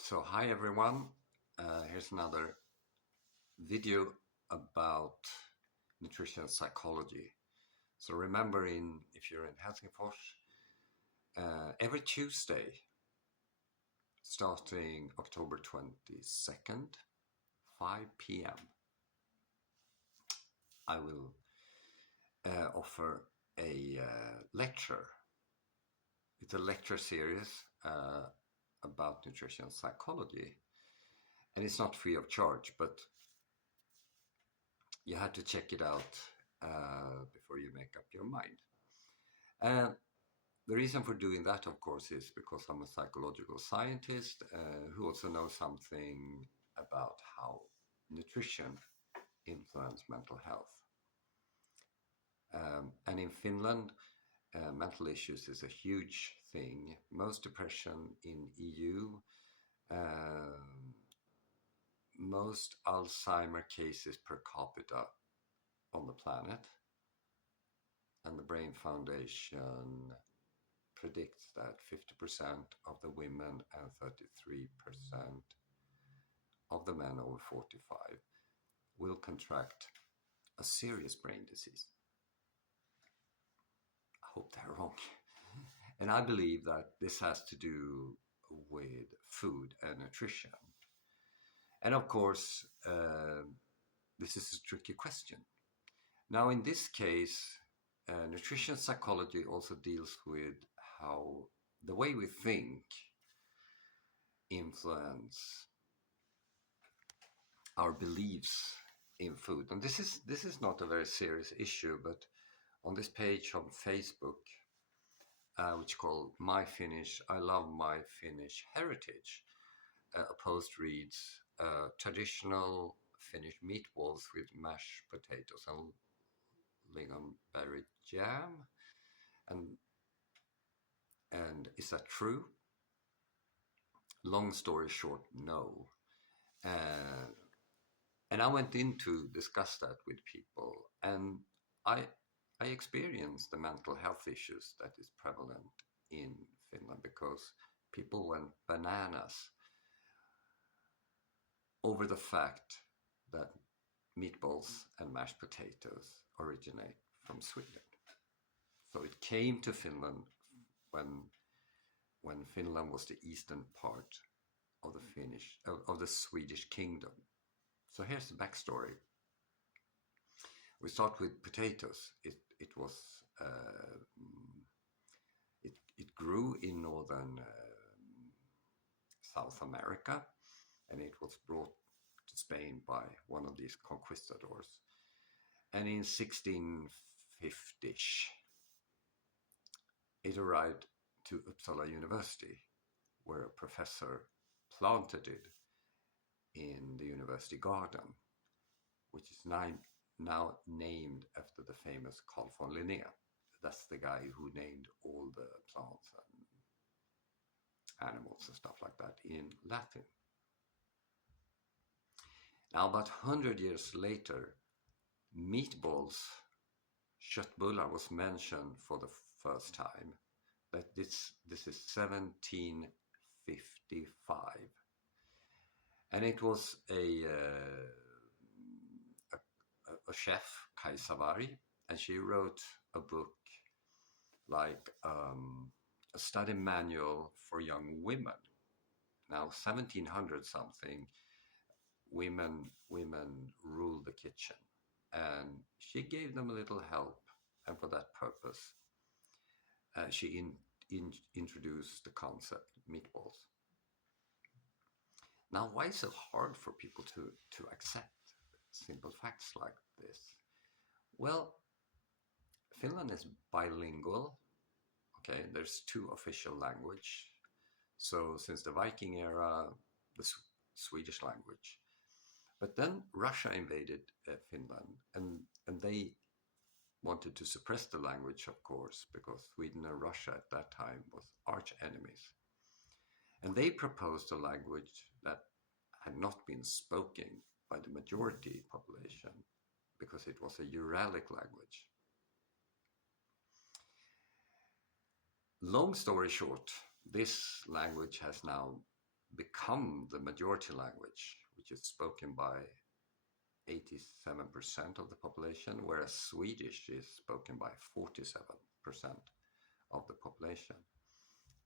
So hi everyone, here's another video about nutrition psychology. So remember, if you're in Helsingfors, every Tuesday starting October 22nd, 5 p.m. I will offer a lecture. It's a lecture series about nutrition psychology, and it's not free of charge, but you have to check it out before you make up your mind. Uh, the reason for doing that, of course, is because I'm a psychological scientist who also knows something about how nutrition influences mental health. And in Finland, mental issues is a huge thing. Most depression in EU, most Alzheimer cases per capita on the planet, and the Brain Foundation predicts that 50% of the women and 33% of the men over 45 will contract a serious brain disease. I hope they're wrong. And I believe that this has to do with food and nutrition. And of course, this is a tricky question. Now, in this case, nutrition psychology also deals with how the way we think influence our beliefs in food. And this is not a very serious issue, but on this page on Facebook, which is called My Finnish, I Love My Finnish Heritage, a post reads, traditional Finnish meatballs with mashed potatoes and lingonberry jam. And is that true? Long story short, no. And I went in to discuss that with people, and I experienced the mental health issues that is prevalent in Finland because people went bananas over the fact that meatballs and mashed potatoes originate from Sweden. So it came to Finland when Finland was the eastern part of the Swedish kingdom. So here's the backstory. We start with potatoes. It grew in northern South America, and it was brought to Spain by one of these conquistadors. And in 1650-ish, it arrived to Uppsala University, where a professor planted it in the university garden, which is now named after the famous Carl von Linné. That's the guy who named all the plants and animals and stuff like that in Latin. Now, about 100 years later, meatballs, köttbullar, was mentioned for the first time. But this is 1755. And it was a chef, Kajsa Warg, and she wrote a book like a study manual for young women. Now, 1700 something, women ruled the kitchen, and she gave them a little help, and for that purpose, she introduced the concept meatballs. Now, why is it hard for people to accept simple facts like this? Well, Finland is bilingual. Okay, there's two official languages. So since the Viking era, the Swedish language. But then Russia invaded Finland, and they wanted to suppress the language, of course, because Sweden and Russia at that time was arch enemies. And they proposed a language that had not been spoken by the majority population because it was a Uralic language. Long story short, this language has now become the majority language, which is spoken by 87% of the population, whereas Swedish is spoken by 47% of the population.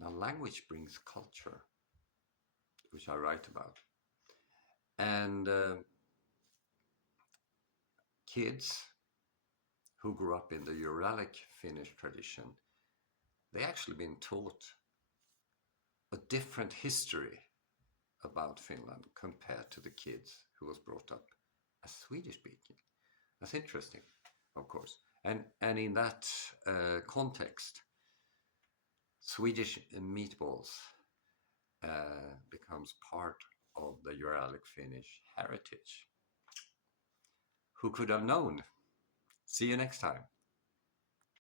Now, language brings culture, which I write about. And kids who grew up in the Uralic-Finnish tradition, they actually been taught a different history about Finland compared to the kids who was brought up as Swedish speaking. That's interesting, of course. And in that context, Swedish meatballs becomes part of the Uralic-Finnish heritage. Who could have known? See you next time.